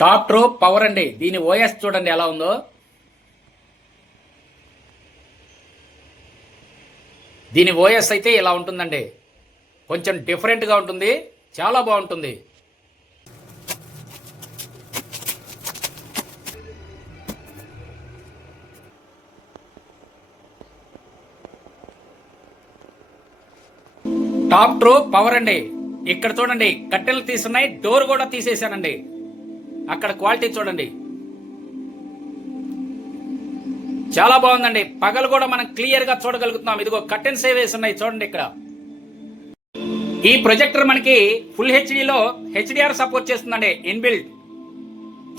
Top ట్రో power అండి. దీని OS చూడండి ఎలా ఉందో. దీని ఓఎస్ అయితే ఇలా ఉంటుందండి. కొంచెం డిఫరెంట్గా ఉంటుంది, చాలా బాగుంటుంది. టాప్ ట్రో పవర్ అండి. ఇక్కడ చూడండి, కట్టెలు తీసున్నాయి, డోర్ కూడా తీసేసానండి. అక్కడ క్వాలిటీ చూడండి, చాలా బాగుందండి. పగలు కూడా మనం క్లియర్ గా చూడగలుగుతున్నాం. ఇదిగో కర్టెన్స్ వేసి ఉన్నాయి చూడండి. ఇక్కడ ఈ ప్రొజెక్టర్ మనకి ఫుల్ హెచ్డిలో హెచ్డిఆర్ సపోర్ట్ చేస్తుందండి, ఇన్బిల్డ్.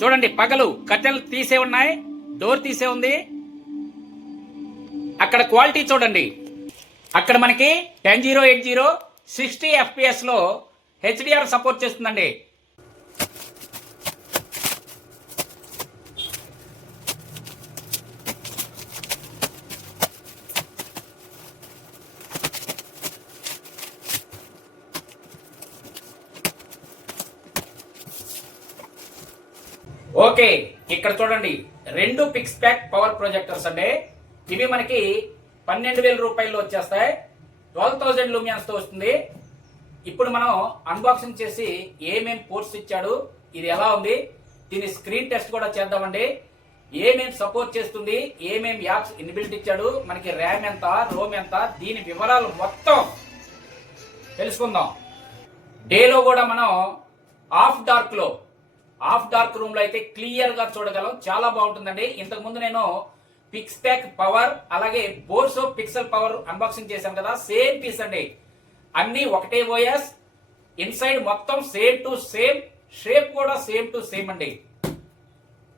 చూడండి, పగలు కర్టెన్లు తీసే ఉన్నాయి, డోర్ తీసే ఉంది. అక్కడ క్వాలిటీ చూడండి. అక్కడ మనకి 10080 60 FPS లో హెచ్డిఆర్ సపోర్ట్ చేస్తుందండి. ఓకే, ఇక్కడ చూడండి, 2 పిక్స్ ప్యాక్ పవర్ ప్రొజెక్టర్స్ అండి. ఇవి మనకి 12,000 రూపాయల్లో వచ్చేస్తాయి. 12,000 లూమియన్స్ తో వస్తుంది. ఇప్పుడు మనం అన్బాక్సింగ్ చేసి ఏమేం పోర్ట్స్ ఇచ్చాడు, ఇది ఎలా ఉంది, దీని స్క్రీన్ టెస్ట్ కూడా చేద్దామండి. ఏమేం సపోర్ట్ చేస్తుంది, ఏమేం యాప్స్ ఇన్బిల్ట్ ఇచ్చాడు, మనకి ర్యామ్ ఎంత, రోమ్ ఎంత, దీని వివరాలు మొత్తం తెలుసుకుందాం. డేలో కూడా మనం ఆఫ్ డార్క్ రూమ్ లో అయితే క్లియర్ గా చూడగలం, చాలా బాగుంటుందండి. ఇంతకు ముందు నేను పిక్స్ ప్యాక్ పవర్ అలాగే బోర్సో పిక్సెల్ పవర్ అన్బాక్సింగ్ చేశాను కదా, సేమ్ పీస్ అండి. అన్ని ఒకటే ఓఎస్, ఇన్సైడ్ మొత్తం సేమ్ టు సేమ్, షేప్ కూడా సేమ్ టు సేమ్ అండి.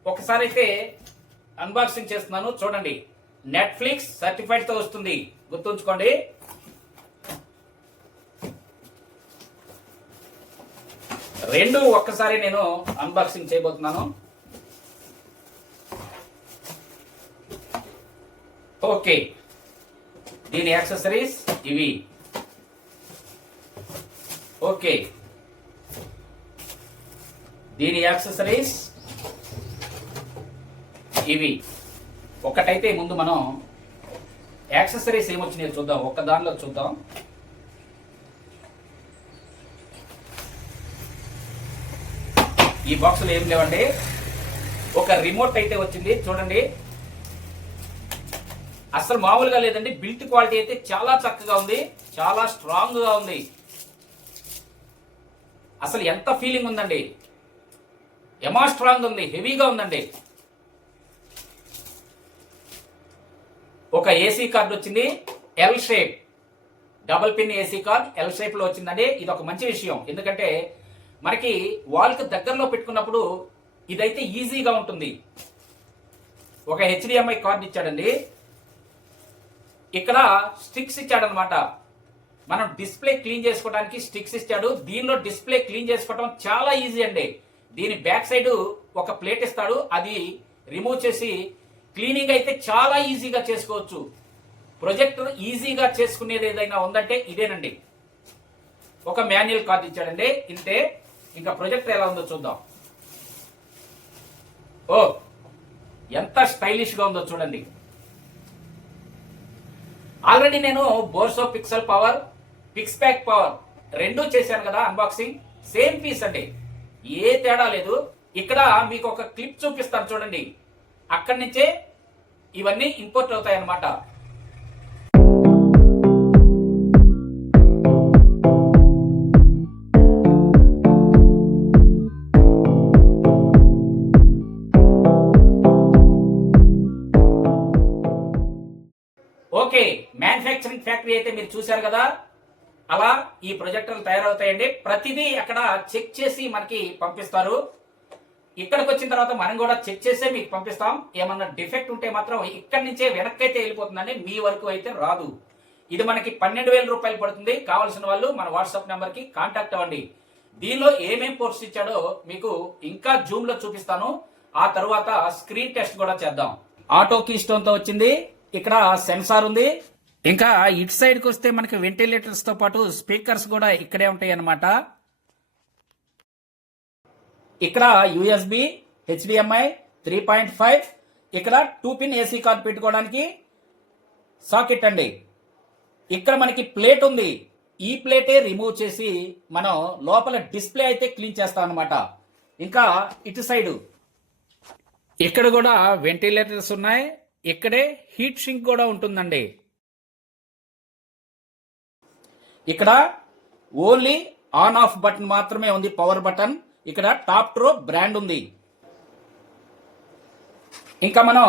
ఒకసారి అయితే అన్బాక్సింగ్ చేస్తున్నాను చూడండి. నెట్ఫ్లిక్స్ సర్టిఫైడ్ తో వస్తుంది, గుర్తుంచుకోండి. రెండు ఒక్కసారి నేను అన్బాక్సింగ్ చేయబోతున్నాను. ఓకే, దీని యాక్సెసరీస్ ఇవి. ఓకే, దీని యాక్సెసరీస్ ఇవి. ఒకటైతే ముందు మనం యాక్సెసరీస్ ఏమొచ్చినాయో చూద్దాం, ఒక్క దానిలో చూద్దాం. ఈ బాక్స్ లో ఏం లేవండి, ఒక రిమోట్ అయితే వచ్చింది చూడండి. అసలు మామూలుగా లేదండి, బిల్ట్ క్వాలిటీ అయితే చాలా చక్కగా ఉంది, చాలా స్ట్రాంగ్ గా ఉంది. అసలు ఎంత ఫీలింగ్ ఉందండి, ఎమా స్ట్రాంగ్ ఉంది, హెవీగా ఉందండి. ఒక ఏసీ కార్డ్ వచ్చింది, L shape, double pin AC card L shape లో వచ్చిందండి. ఇది ఒక మంచి విషయం, ఎందుకంటే మనకి వాల్ కి దగ్గరలో పెట్టుకున్నప్పుడు ఇదైతే ఈజీగా ఉంటుంది. ఒక హెచ్డిఎంఐ కార్డ్ ఇచ్చాడండి. ఇక్కడ స్టిక్స్ ఇచ్చాడనమాట, మనం డిస్ప్లే క్లీన్ చేసుకోవడానికి స్టిక్స్ ఇచ్చాడు. దీనిలో డిస్ప్లే క్లీన్ చేసుకోవడం చాలా ఈజీ అండి. దీని బ్యాక్ సైడ్ ఒక ప్లేట్ ఇస్తాడు, అది రిమూవ్ చేసి క్లీనింగ్ అయితే చాలా ఈజీగా చేసుకోవచ్చు. ప్రొజెక్టర్ ఈజీగా చేసుకునేది ఏదైనా ఉందంటే ఇదేనండి. ఒక మాన్యువల్ కార్డ్ ఇచ్చాడండి, ఇంతే. ఇంకా ప్రొజెక్టర్ ఎలా ఉందో చూద్దాం. ఓ, ఎంత స్టైలిష్ గా ఉందో చూడండి. ఆల్రెడీ నేను బోర్సో pixel power, pix pack power రెండూ చేశాను కదా అన్బాక్సింగ్. సేమ్ పీస్ అండి, ఏ తేడా లేదు. ఇక్కడ మీకు ఒక క్లిప్ చూపిస్తాను చూడండి, అక్కడి నుంచే ఇవన్నీ ఇంపోర్ట్ అవుతాయి అన్నమాట. ఓకే, మ్యానుఫ్యాక్చరింగ్ ఫ్యాక్టరీ అయితే మీరు చూశారు కదా, అలా ఈ ప్రొజెక్టర్లు తయారవుతాయండి. ప్రతిదీ అక్కడ చెక్ చేసి మనకి పంపిస్తారు. ఇక్కడికి వచ్చిన తర్వాత మనం కూడా చెక్ చేసే మీకు పంపిస్తాం. ఏమన్నా డిఫెక్ట్ ఉంటే మాత్రం ఇక్కడి నుంచే వెనక్కి అయితే వెళ్ళిపోతుందండి, మీ వరకు అయితే రాదు. ఇది మనకి 12,000 రూపాయలు పడుతుంది. కావాల్సిన వాళ్ళు మన వాట్సాప్ నెంబర్ కి కాంటాక్ట్ అవ్వండి. దీనిలో ఏమేం పోర్ట్స్ ఇచ్చాడో మీకు ఇంకా జూమ్ లో చూపిస్తాను. ఆ తర్వాత స్క్రీన్ టెస్ట్ కూడా చేద్దాం. ఆటో కీ స్టోన్ తో వచ్చింది, ఇక్కడ సెన్సార్ ఉంది. ఇంకా ఇటు సైడ్ కి వస్తే మనకి వెంటిలేటర్స్ తో పాటు స్పీకర్స్ కూడా ఇక్కడే ఉంటాయి అన్నమాట. ఇక్కడ యూఎస్బి, హెచ్డిఎంఐ 3.5, ఇక్కడ 2 పిన్ ఏసీ కార్డ్ పెట్టుకోవడానికి సాకెట్ అండి. ఇక్కడ మనకి ప్లేట్ ఉంది. ఈ ప్లేటే రిమూవ్ చేసి మనం లోపల డిస్ప్లే అయితే క్లీన్ చేస్తాం అనమాట. ఇంకా ఇటు సైడు ఇక్కడ కూడా వెంటిలేటర్స్ ఉన్నాయి. ఇక్కడే హీట్ షింక్ కూడా ఉంటుందండి. ఇక్కడ ఓన్లీ ఆన్ ఆఫ్ బటన్ మాత్రమే ఉంది, పవర్ బటన్. ఇక్కడ టాప్ ట్రో బ్రాండ్ ఉంది. ఇంకా మనం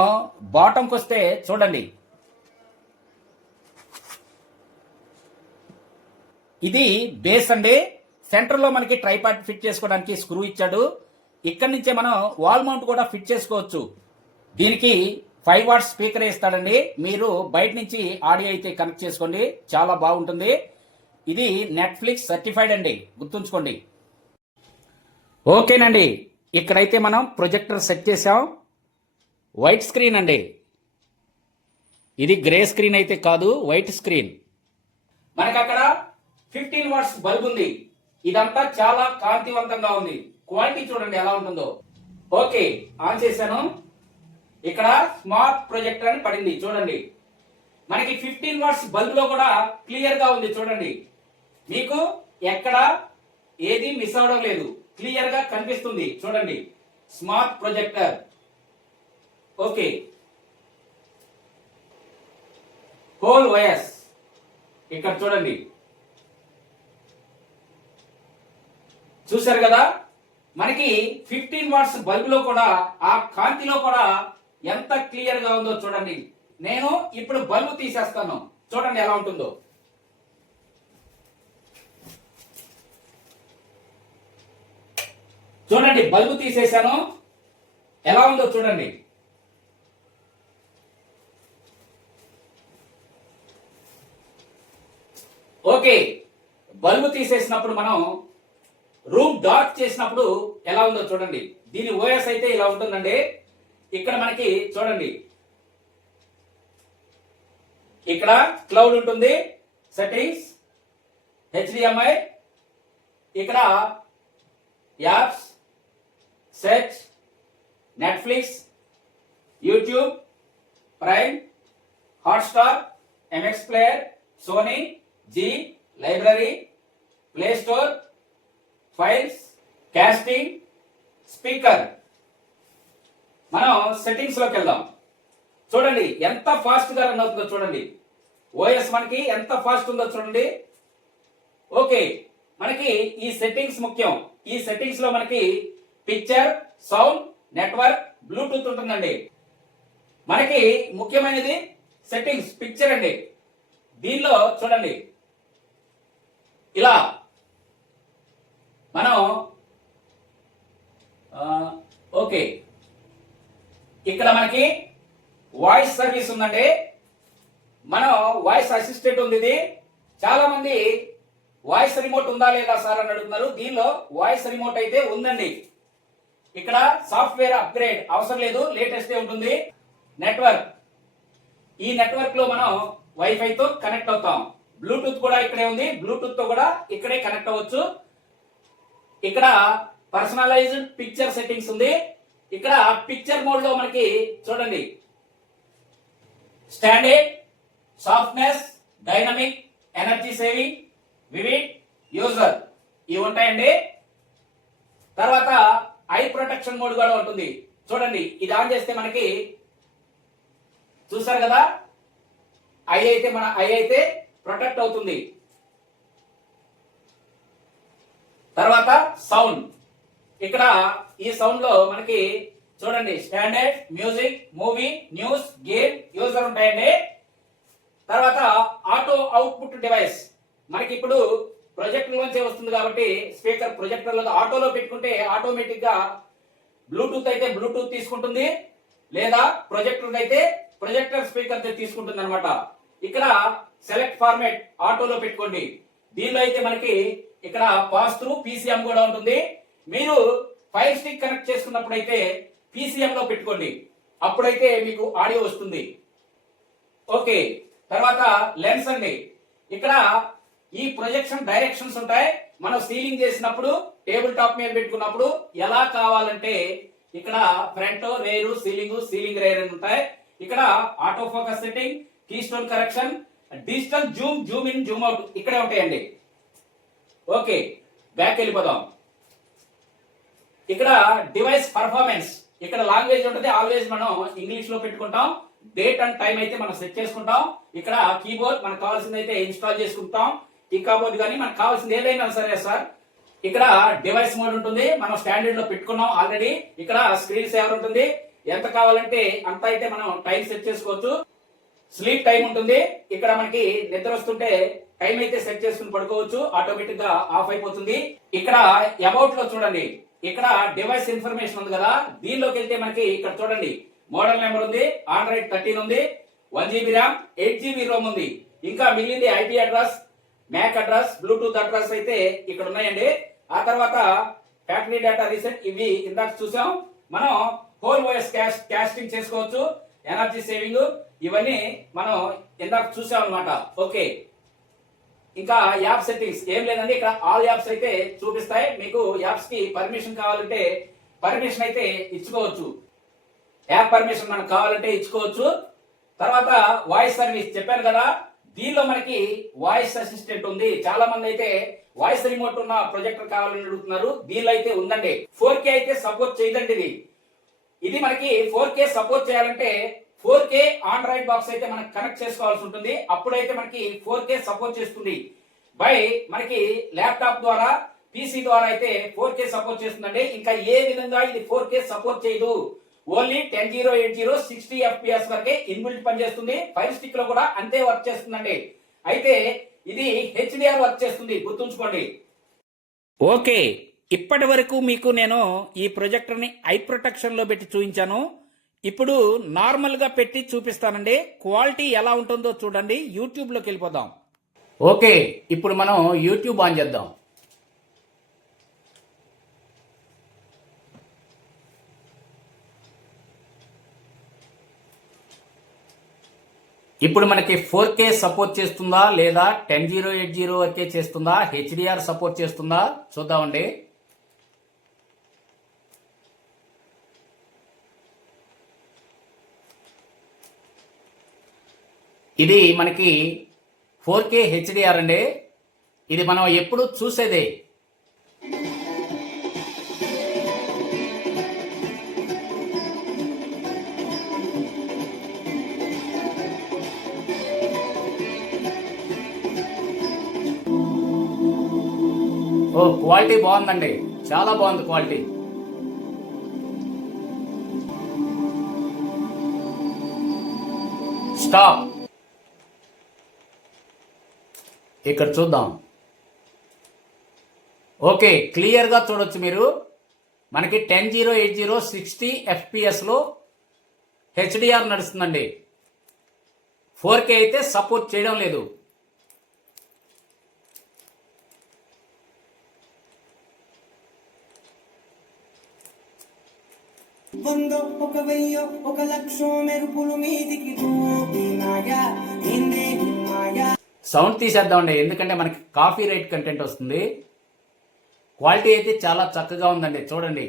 బాటంకి వస్తే చూడండి, ఇది బేస్ అండి. సెంటర్ లో మనకి ట్రైపాడ్ ఫిట్ చేసుకోవడానికి స్క్రూ ఇచ్చాడు. ఇక్కడ నుంచే మనం వాల్ మౌంట్ కూడా ఫిట్ చేసుకోవచ్చు. దీనికి 5 వాట్స్ స్పీకర్ ఇస్తాడండి. మీరు బయట నుంచి ఆడియో అయితే కనెక్ట్ చేసుకోండి, చాలా బాగుంటుంది. ఇది నెట్ఫ్లిక్స్ సర్టిఫైడ్ అండి, గుర్తుంచుకోండి. ఓకేనండి, ఇక్కడైతే మనం ప్రొజెక్టర్ సెట్ చేసాం. వైట్ స్క్రీన్ అండి, ఇది గ్రే స్క్రీన్ అయితే కాదు, వైట్ స్క్రీన్. మనకి అక్కడ 15 వాట్స్ బల్బ్ ఉంది. ఇదంతా చాలా కాంతివంతంగా ఉంది. క్వాలిటీ చూడండి ఎలా ఉంటుందో. ఓకే, ఆన్ చేశాను. ఇక్కడ స్మార్ట్ ప్రొజెక్టర్ అని పడింది చూడండి. మనకి 15 వాట్స్ బల్బ్ లో కూడా క్లియర్ గా ఉంది చూడండి. మీకు ఎక్కడ ఏది మిస్ అవడం లేదు, క్లియర్ గా కనిపిస్తుంది చూడండి. Smart projector. Okay, whole YS ఇక్కడ చూడండి. చూశారు కదా, మనకి 15 వాట్స్ బల్బ్ లో కూడా ఆ కాంతిలో కూడా ఎంత క్లియర్ గా ఉందో చూడండి. నేను ఇప్పుడు బల్బు తీసేస్తాను, చూడండి ఎలా ఉంటుందో. చూడండి, బల్బు తీసేశాను, ఎలా ఉందో చూడండి. ఓకే, బల్బు తీసేసినప్పుడు మనం రూమ్ డార్క్ చేసినప్పుడు ఎలా ఉందో చూడండి. దీని ఓఎస్ అయితే ఇలా ఉంటుందండి. ఇక్కడ మనకి చూడండి, ఇక్కడ క్లౌడ్ ఉంటుంది, సెట్టింగ్స్, హెచ్డిఎంఐ, ఇక్కడ apps, search, Netflix, YouTube, Prime, Hotstar, MX player, Sony, Zee, library, play store, files, casting, speaker. మనం సెట్టింగ్స్ లోకి వెళ్దాం. చూడండి ఎంత ఫాస్ట్ గా రన్ అవుతుందో చూడండి. ఓఎస్ మనకి ఎంత ఫాస్ట్ ఉందో చూడండి. ఓకే, మనకి ఈ సెట్టింగ్స్ ముఖ్యం. ఈ సెట్టింగ్స్ లో మనకి పిక్చర్, సౌండ్, నెట్వర్క్, బ్లూటూత్ ఉంటుందండి. మనకి ముఖ్యమైనది సెట్టింగ్స్, పిక్చర్ అండి. దీనిలో చూడండి, ఇలా మనం ఓకే, ఇక్కడ మనకి వాయిస్ సర్వీస్ ఉందండి. మనం వాయిస్ అసిస్టెంట్ ఉంది. ఇది చాలా మంది వాయిస్ రిమోట్ ఉందా లేదా సార్ అని అడుగుతున్నారు. దీనిలో వాయిస్ రిమోట్ అయితే ఉందండి. ఇక్కడ సాఫ్ట్వేర్ అప్గ్రేడ్ అవసరం లేదు, లేటెస్ట్ ఉంటుంది. నెట్వర్క్, ఈ నెట్వర్క్ లో మనం వైఫై తో కనెక్ట్ అవుతాం. బ్లూటూత్ కూడా ఇక్కడే ఉంది, బ్లూటూత్ తో కూడా ఇక్కడే కనెక్ట్ అవ్వచ్చు. ఇక్కడ పర్సనలైజ్డ్ పిక్చర్ సెట్టింగ్స్ ఉంది. ఇక్కడ పిక్చర్ మోడ్ లో మనకి చూడండి, standard, softness, dynamic, energy saving, vivid, user ఇవి ఉంటాయండి. తర్వాత ఐ ప్రొటెక్షన్ మోడ్ కూడా ఉంటుంది. చూడండి, ఇది ఆన్ చేస్తే మనకి చూసారు కదా, ఐ అయితే ప్రొటెక్ట్ అవుతుంది. తర్వాత సౌండ్, ఇక్కడ ఈ సౌండ్ లో మనకి చూడండి standard, music, movie, news, game, user ఉంటాయండి. తర్వాత ఆటో అవుట్పుట్ డివైస్, మనకి ఇప్పుడు ప్రొజెక్టర్ లోంచే వస్తుంది కాబట్టి స్పీకర్ ప్రొజెక్టర్ లో ఆటోలో పెట్టుకుంటే ఆటోమేటిక్ గా బ్లూటూత్ అయితే బ్లూటూత్ తీసుకుంటుంది, లేదా ప్రొజెక్టర్ అయితే ప్రొజెక్టర్ స్పీకర్ తీసుకుంటుంది అనమాట. ఇక్కడ సెలెక్ట్ ఫార్మాట్ ఆటోలో పెట్టుకోండి. దీనిలో అయితే మనకి ఇక్కడ పాస్ త్రూ పీసీఎం కూడా ఉంటుంది. మీరు ఫైర్ స్టిక్ కనెక్ట్ చేసుకున్నప్పుడు అయితే పీసీఎం లో పెట్టుకోండి, అప్పుడైతే మీకు ఆడియో వస్తుంది. ఓకే, తర్వాత లెన్స్ అండి. ఇక్కడ ఈ ప్రొజెక్షన్ డైరెక్షన్స్ ఉంటాయి. మనం సీలింగ్ చేసినప్పుడు టేబుల్ టాప్ మీద పెట్టుకున్నప్పుడు ఎలా కావాలంటే ఇక్కడ ఫ్రంట్ రేరు సీలింగ్ రేర్ అని ఉంటాయి. ఇక్కడ auto focus setting, keystone correction, digital zoom in zoom out ఇక్కడే ఉంటాయండి. ఓకే, బ్యాక్ వెళ్ళిపోదాం. ఇక్కడ డివైస్ పర్ఫార్మెన్స్, ఇక్కడ లాంగ్వేజ్ ఉంటుంది, ఆల్వేజ్ మనం ఇంగ్లీష్ లో పెట్టుకుంటాం. డేట్ అండ్ టైం అయితే మనం సెట్ చేసుకుంటాం. ఇక్కడ కీబోర్డ్ మనకు కావాల్సింది అయితే ఇన్స్టాల్ చేసుకుంటాం. కీబోర్డ్ కానీ మనకు కావాల్సింది ఏదైనా సరే సార్. ఇక్కడ డివైస్ మోడ్ ఉంటుంది, మనం స్టాండర్డ్ లో పెట్టుకున్నాం ఆల్రెడీ. ఇక్కడ స్క్రీన్ సేవర్ ఉంటుంది, ఎంత కావాలంటే అంత అయితే మనం టైం సెట్ చేసుకోవచ్చు. స్లీప్ టైం ఉంటుంది, ఇక్కడ మనకి నిద్ర వస్తుంటే టైం అయితే సెట్ చేసుకుని పడుకోవచ్చు, ఆటోమేటిక్ గా ఆఫ్ అయిపోతుంది. ఇక్కడ అబౌట్ లో చూడండి, ఇక్కడ డివైస్ ఇన్ఫర్మేషన్ ఉంది కదా, దీనిలోకి వెళ్తే మనకి ఇక్కడ చూడండి మోడల్ నెంబర్ ఉంది, ఆండ్రాయిడ్ 13 ఉంది, 1GB ర్యామ్, 8GB రోమ్ ఉంది. ఇంకా మిగిలింది IP address, MAC address, Bluetooth address అయితే ఇక్కడ ఉన్నాయండి. ఆ తర్వాత ఫ్యాక్టరీ డేటా రీసెట్, ఇవి ఇందాక చూసాం. మనం హోల్ ఓఎస్ కాస్టింగ్ చేసుకోవచ్చు, ఎనర్జీ సేవింగ్, ఇవన్నీ మనం ఇందాక చూసాం అనమాట. ఓకే, ఇంకా యాప్ సెట్టింగ్స్ ఏం లేదండి, ఇక్కడ ఆల్ యాప్స్ అయితే చూపిస్తాయి. మీకు యాప్స్ కి పర్మిషన్ కావాలంటే పర్మిషన్ అయితే ఇచ్చుకోవచ్చు, యాప్ పర్మిషన్ మనకు కావాలంటే ఇచ్చుకోవచ్చు. తర్వాత వాయిస్ సర్వీస్ చెప్పాను కదా, దీనిలో మనకి వాయిస్ అసిస్టెంట్ ఉంది. చాలా మంది అయితే వాయిస్ రిమోట్ ఉన్న ప్రొజెక్టర్ కావాలని అడుగుతున్నారు, దీనిలో అయితే ఉందండి. 4K అయితే సపోర్ట్ చేయదండి. ఇది మనకి 4K సపోర్ట్ చేయాలంటే 4K ఆండ్రాయిడ్ బాక్స్ అయితే మనకి కనెక్ట్ చేసుకోవాల్సి ఉంటుంది, అప్పుడైతే మనకి 4K సపోర్ట్ చేస్తుంది. బై మనకి ల్యాప్టాప్ ద్వారా, పీసీ ద్వారా అయితే 4K సపోర్ట్ చేస్తుందండి. ఇంకా ఏ విధంగా ఇది 4K సపోర్ట్ చేయదు, ఓన్లీ 1080 60 FPS వరకే ఇన్బిల్ట్ పనిచేస్తుంది. ఫైర్ స్టిక్ లో కూడా అంతే వర్క్ చేస్తుందండి. అయితే ఇది HDR వర్క్ చేస్తుంది, గుర్తుంచుకోండి. ఓకే, ఇప్పటి వరకు మీకు నేను ఈ ప్రొజెక్టర్ ని ఐ ప్రొటెక్షన్ లో పెట్టి చూపించాను. ఇప్పుడు నార్మల్ గా పెట్టి చూపిస్తానండి, క్వాలిటీ ఎలా ఉంటుందో చూడండి. యూట్యూబ్ లోకి వెళ్ళిపోదాం. ఓకే, ఇప్పుడు మనం యూట్యూబ్ ఆన్ చేద్దాం. ఇప్పుడు మనకి 4K సపోర్ట్ చేస్తుందా లేదా 1080 వరకే చేస్తుందా, HDR సపోర్ట్ చేస్తుందా చూద్దామండి. ఇది మనకి 4K HDR అండి. ఇది మనం ఎప్పుడు చూసేదే. ఓ, క్వాలిటీ బాగుందండి, చాలా బాగుంది క్వాలిటీ. స్టాప్. ఇక్కడ చూద్దాం. ఓకే, క్లియర్ గా చూడొచ్చు మీరు. మనకి 1080 60 FPS లో HDR నడుస్తుందండి. 4K అయితే సపోర్ట్ చేయడం లేదు. సౌండ్ తీసేద్దామండి, ఎందుకంటే మనకి కాపీ రైట్ కంటెంట్ వస్తుంది. క్వాలిటీ అయితే చాలా చక్కగా ఉందండి, చూడండి.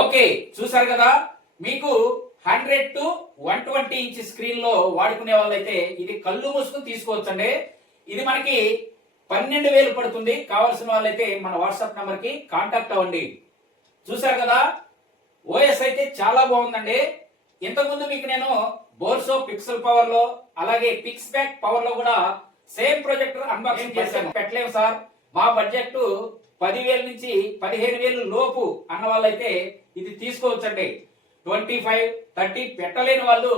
ఓకే, చూసారు కదా, మీకు 100 to 120 ఇంచ్ స్క్రీన్ లో వాడుకునే వాళ్ళైతే ఇది కళ్ళు మూసుకుని తీసుకోవచ్చండి. ఇది మనకి 12,000 పడుతుంది. కావాల్సిన వాళ్ళైతే మన వాట్సాప్ నంబర్ కి కాంటాక్ట్ అవ్వండి. చూసారు కదా, ఓఎస్ అయితే చాలా బాగుందండి. ఇంతకుముందు మీకు నేను బోర్సో పిక్సెల్ పవర్ లో, అలాగే పిక్స్ బ్యాక్ పవర్ లో కూడా సేమ్ ప్రొజెక్టర్ అన్బాక్సింగ్ చేశాను. పెట్టలేము సార్, మా బడ్జెట్ 10,000 నుంచి 15,000 లోపు అన్న వాళ్ళైతే ఇది తీసుకోవచ్చండి. 25, 30 పెట్టలేని వాళ్ళు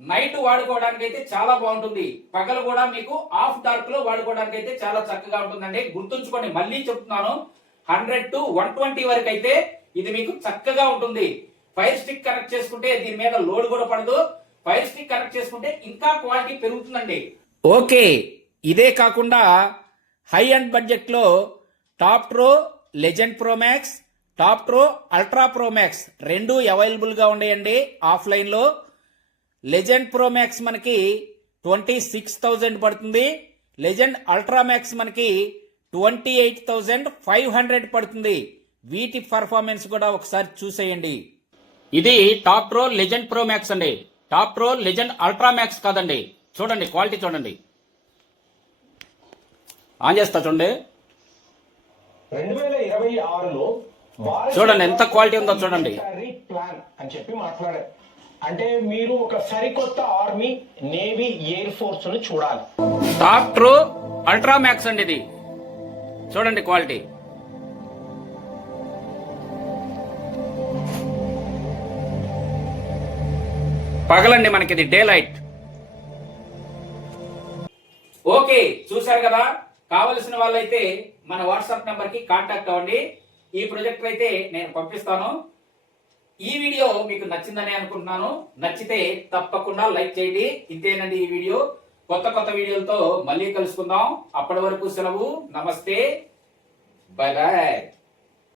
నైట్ వాడుకోవడానికి అయితే చాలా బాగుంటుంది. పగలు కూడా మీకు ఆఫ్ డార్క్ లో వాడుకోవడానికి అయితే చాలా చక్కగా ఉంటుందండి. గుర్తుంచుకోండి, మళ్ళీ చెప్తున్నాను, 100 to 120 వరకు అయితే ఇది మీకు చక్కగా ఉంటుంది. ఫైర్ స్టిక్ కనెక్ట్ చేసుకుంటే దీని మీద లోడ్ కూడా పడదు. ఫైర్ స్టిక్ కనెక్ట్ చేసుకుంటే ఇంకా క్వాలిటీ పెరుగుతుందండి. ఓకే, ఇదే కాకుండా హై అండ్ బడ్జెట్ లో top pro, legend pro max, top pro, ultra pro max రెండు అవైలబుల్ గా ఉండేయండి ఆఫ్లైన్ లో. లెజెండ్ ప్రో మ్యాక్స్ మనకి 26,000 పడుతుంది. లెజెండ్ అల్ట్రా మ్యాక్స్ మనకి 28,500 పడుతుంది. వీటి పర్ఫార్మెన్స్ కూడా ఒకసారి చూసేయండి. ఇది top pro legend pro max అండి. Top pro legend ultra max కాదండి. చూడండి క్వాలిటీ చూడండి. ఆన్ చేస్తా చూడండి. 2026లో చూడండి ఎంత క్వాలిటీ ఉందో చూడండి. ప్లాన్ అని చెప్పి మాట్లాడారు. అంటే మీరు ఒక సరికొత్త ఆర్మీ, నేవీ, ఎయిర్ ఫోర్స్ ను చూడాలి. టాప్ ప్రో అల్ట్రా మ్యాక్స్ అండి ఇది. చూడండి క్వాలిటీ. పగలండి మనకి ఇది డే లైట్. ఓకే చూశారు కదా. కావలసిన వాళ్ళైతే మన వాట్సాప్ నెంబర్ కి కాంటాక్ట్ అవ్వండి. ఈ ప్రొజెక్టర్ అయితే నేను పంపిస్తాను. ఈ వీడియో మీకు నచ్చిందని అనుకుంటున్నాను. నచ్చితే తప్పకుండా లైక్ చేయండి. ఇంతేనండి ఈ వీడియో. కొత్త వీడియోలతో మళ్ళీ కలుసుకుందాం. అప్పటి వరకు సెలవు. నమస్తే, బై బాయ్.